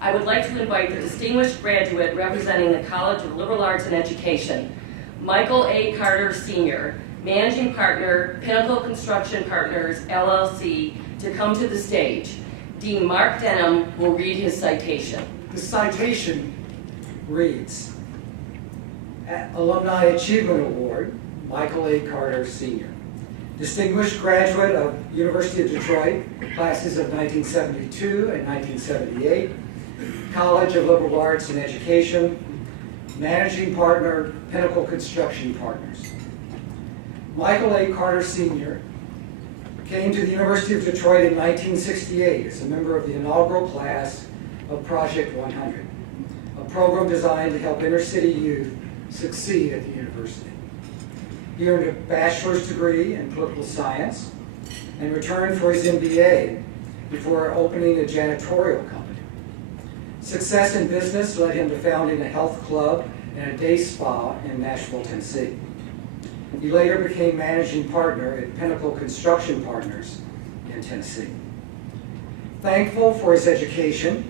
I would like to invite the distinguished graduate representing the College of Liberal Arts and Education, Michael A. Carter Sr., Managing Partner, Pinnacle Construction Partners, LLC, to come to the stage. Dean Mark Denham will read his citation. The citation reads, Alumni Achievement Award, Michael A. Carter Sr. Distinguished graduate of University of Detroit, classes of 1972 and 1978, College of Liberal Arts and Education, Managing Partner, Pinnacle Construction Partners. Michael A. Carter Sr. came to the University of Detroit in 1968 as a member of the inaugural class of Project 100, a program designed to help inner city youth succeed at the university. He earned a bachelor's degree in political science and returned for his MBA before opening a janitorial company. Success in business led him to founding a health club and a day spa in Nashville, Tennessee. He later became managing partner at Pinnacle Construction Partners in Tennessee. Thankful for his education,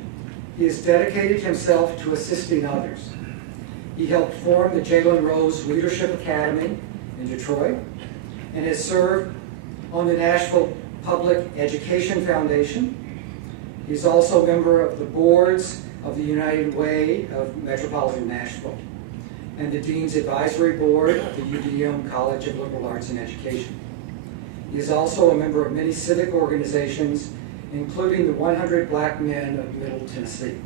he has dedicated himself to assisting others. He helped form the Jalen Rose Leadership Academy in Detroit and has served on the Nashville Public Education Foundation. He's also a member of the boards of the United Way of Metropolitan Nashville and the Dean's Advisory Board of the UDM College of Liberal Arts and Education. He is also a member of many civic organizations, including the 100 Black Men of Middle Tennessee.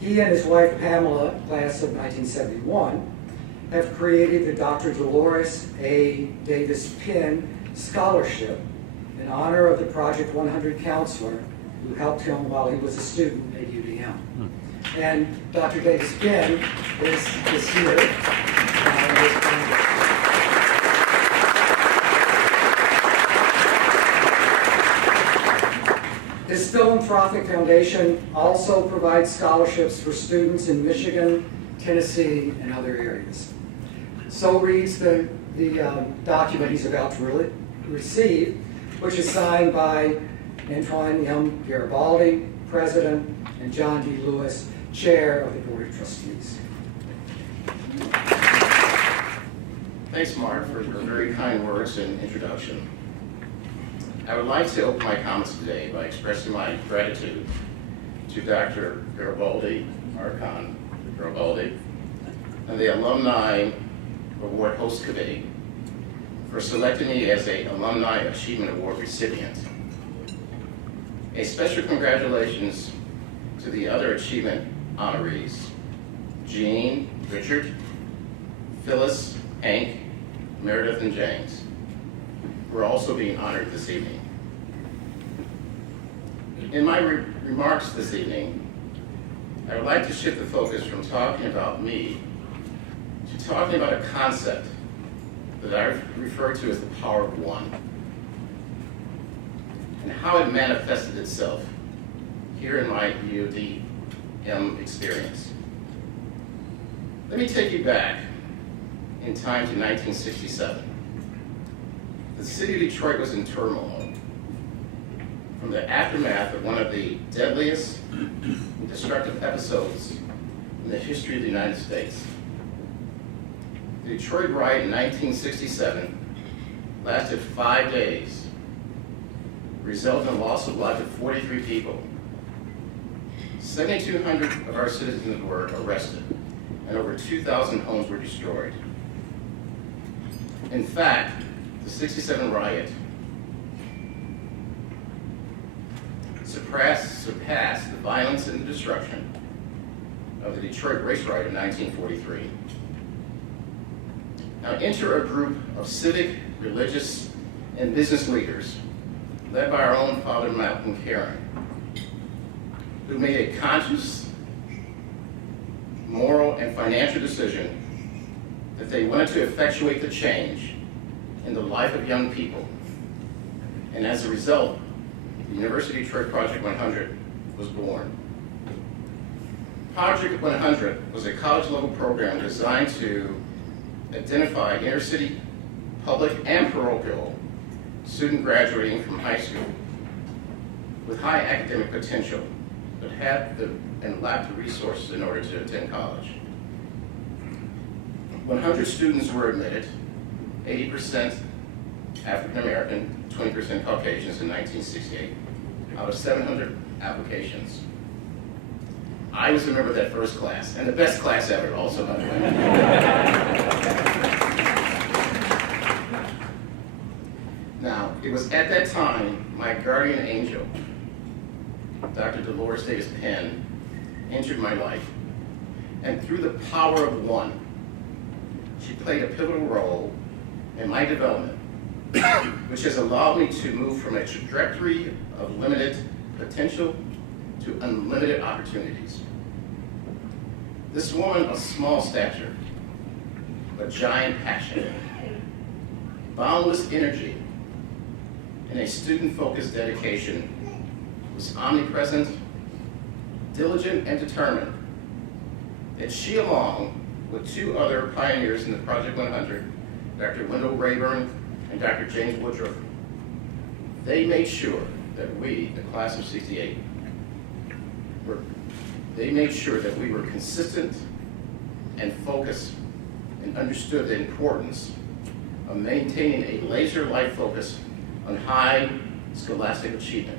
He and his wife Pamela, class of 1971, have created the Dr. Dolores A. Davis Penn Scholarship in honor of the Project 100 counselor who helped him while he was a student at UDM. And Dr. Davis Penn is here. His philanthropic foundation also provides scholarships for students in Michigan, Tennessee, and other areas. So reads the document he's about to receive, which is signed by Antoine M. Garibaldi, President, and John D. Lewis, Chair of the Board of Trustees. Thanks, Mark, for your very kind words and introduction. I would like to open my comments today by expressing my gratitude to Dr. Garibaldi, Archon Garibaldi, and the Alumni Award Host Committee for selecting me as an Alumni Achievement Award recipient. A special congratulations to the other achievement honorees, Jean, Richard, Phyllis, Hank, Meredith, and James, who are also being honored this evening. In my remarks this evening, I would like to shift the focus from talking about me to talking about a concept that I refer to as the power of one, and how it manifested itself here in my UDM experience. Let me take you back in time to 1967. The city of Detroit was in turmoil from the aftermath of one of the deadliest and destructive episodes in the history of the United States. The Detroit riot in 1967 lasted 5 days, resulting in the loss of life of 43 people. 7,200 of our citizens were arrested, and over 2,000 homes were destroyed. In fact, the 67 riot surpassed the violence and the destruction of the Detroit race riot in 1943. Now enter a group of civic, religious, and business leaders led by our own Father Malcolm Caron, who made a conscious, moral, and financial decision that they wanted to effectuate the change in the life of young people. And as a result, the University of Detroit Project 100 was born. Project 100 was a college-level program designed to identify inner-city public and parochial student graduating from high school with high academic potential but lacked the resources in order to attend college. 100 students were admitted, 80% African American, 20% Caucasians in 1968, out of 700 applications. I was a member of that first class, and the best class ever also, by the way. Now, it was at that time my guardian angel, Dr. Dolores Davis Penn, entered my life. And through the power of one, she played a pivotal role in my development, which has allowed me to move from a trajectory of limited potential to unlimited opportunities. This woman of small stature, but giant passion, boundless energy, and a student-focused dedication, was omnipresent, diligent, and determined that she, along with two other pioneers in the Project 100, Dr. Wendell Rayburn and Dr. James Woodruff, they made sure that we, the class of 68, they made sure that we were consistent and focused and understood the importance of maintaining a laser-like focus on high scholastic achievement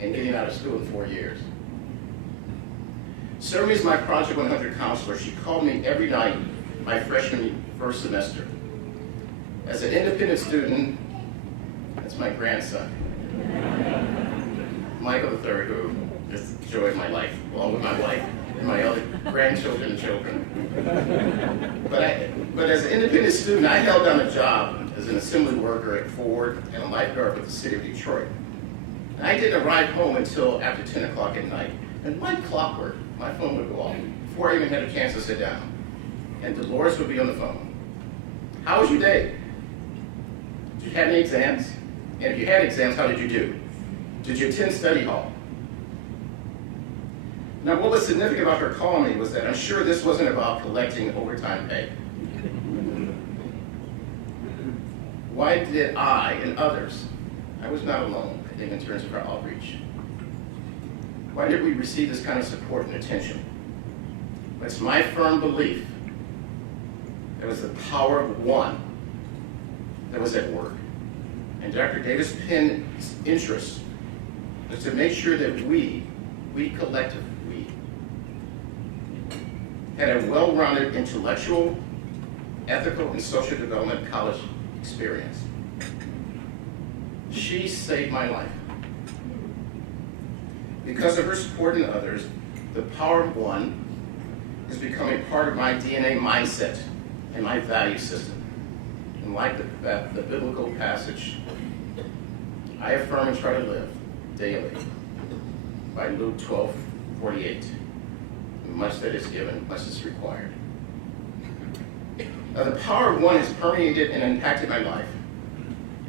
and getting out of school in 4 years. Serving as my Project 100 counselor, she called me every night my freshman first semester. As an independent student, that's my grandson, Michael III, who is the joy of my life, along with my wife and my other grandchildren and children. But as an independent student, I held down a job as an assembly worker at Ford and a lifeguard with the city of Detroit. And I didn't arrive home until after 10 o'clock at night. And like clockwork, my phone would go off before I even had a chance to sit down. And Dolores would be on the phone. How was your day? Did you have any exams? And if you had exams, how did you do? Did you attend study hall? Now, what was significant about her calling me was that I'm sure this wasn't about collecting overtime pay. Why did I and others, I was not alone, I think, in terms of our outreach. Why did we receive this kind of support and attention? It's my firm belief it was the power of one that was at work. And Dr. Davis Penn's interest was to make sure that we collectively, had a well-rounded intellectual, ethical, and social development college experience. She saved my life. Because of her support in others, the power of one is becoming part of my DNA mindset and my value system. And like the biblical passage, I affirm and try to live daily by Luke 12:48. Much that is given, much is required. Now, the power of one has permeated and impacted my life,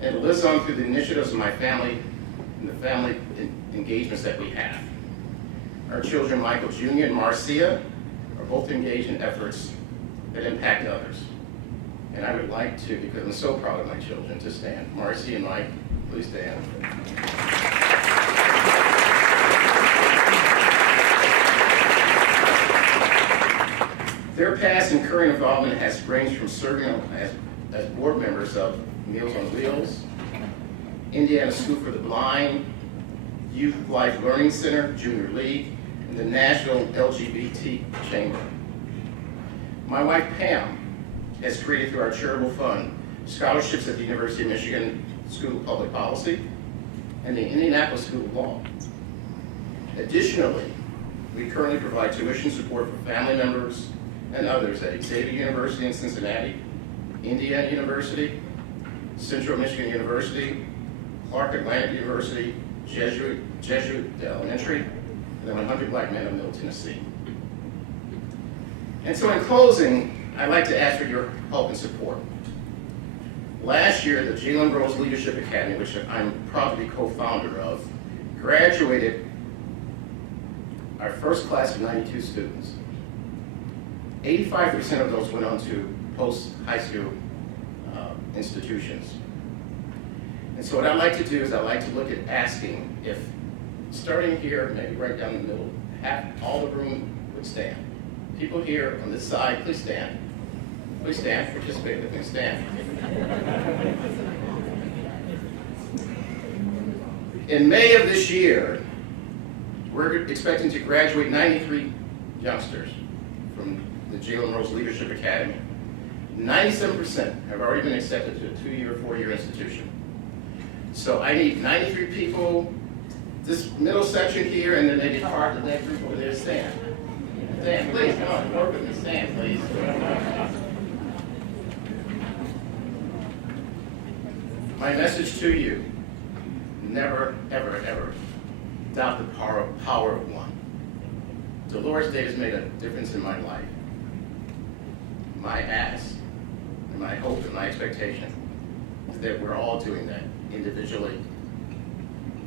and it lives on through the initiatives of my family and the family engagements that we have. Our children, Michael Jr. and Marcia, are both engaged in efforts that impact others. And I would like to, because I'm so proud of my children, to stand. Marcia and Mike, please stand. Their past and current involvement has ranged from serving as board members of Meals on Wheels, Indiana School for the Blind, Youth Life Learning Center, Junior League, and the National LGBT Chamber. My wife Pam has created through our charitable fund scholarships at the University of Michigan School of Public Policy and the Indianapolis School of Law. Additionally, we currently provide tuition support for family members and others at Xavier University in Cincinnati, Indiana University, Central Michigan University, Clark Atlantic University, Jesuit Elementary, and the 100 Black Men of Middle Tennessee. And so in closing, I'd like to ask for your help and support. Last year, the Jalen Rose Leadership Academy, which I'm proud to be co-founder of, graduated our first class of 92 students. 85% of those went on to post-high school institutions. And so what I'd like to do is I'd like to look at asking if starting here, maybe right down the middle, all the room would stand. People here on this side, please stand. Please stand, participate with me, stand. In May of this year, we're expecting to graduate 93 youngsters from the Jalen Rose Leadership Academy. 97% have already been accepted to a 2-year, 4-year institution. So I need 93 people, this middle section here, and then maybe part of that group over there, stand. Stand, please, come on, work with me, stand, please. My message to you, never, ever, ever doubt the power of one. Dolores Davis made a difference in my life. My ask, and my hope, and my expectation is that we're all doing that individually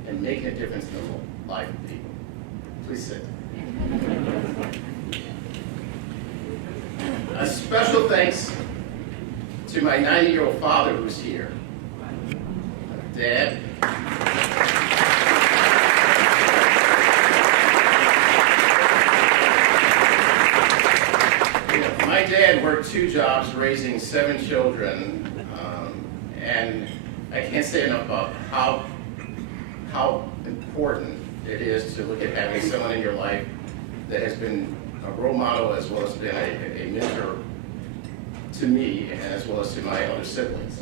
and making a difference in the life of people. Please sit. A special thanks to my 90-year-old father who's here. Dad. My dad worked 2 jobs raising 7 children, and I can't say enough about how important it is to look at having someone in your life that has been a role model as well as been a mentor to me and as well as to my other siblings.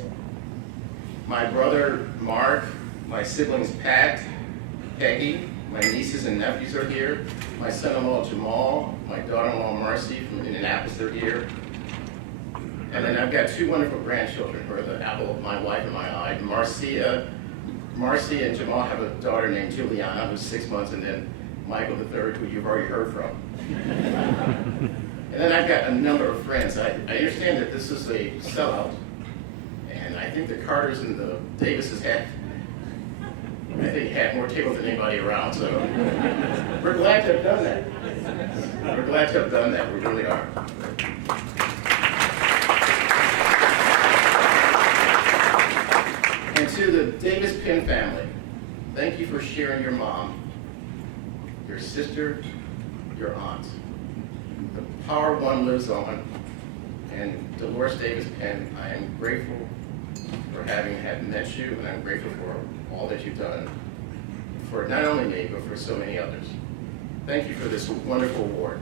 My brother Mark, my siblings Pat, Peggy, my nieces and nephews are here. My son-in-law Jamal, my daughter-in-law Marcy from Indianapolis are here. And then I've got 2 wonderful grandchildren who are the apple of my wife and my eye. Marcy and Jamal have a daughter named Juliana who's 6 months, and then Michael III, who you've already heard from. And then I've got a number of friends. I understand that this is a sellout, and I think the Carters and the Davises had more tables than anybody around, so we're glad to have done that. We're glad to have done that, we really are. And to the Davis Penn family, thank you for sharing your mom, your sister, your aunt. The power of one lives on, and Dolores Davis Penn, I am grateful for having met you, and I'm grateful for all that you've done for not only me, but for so many others. Thank you for this wonderful award.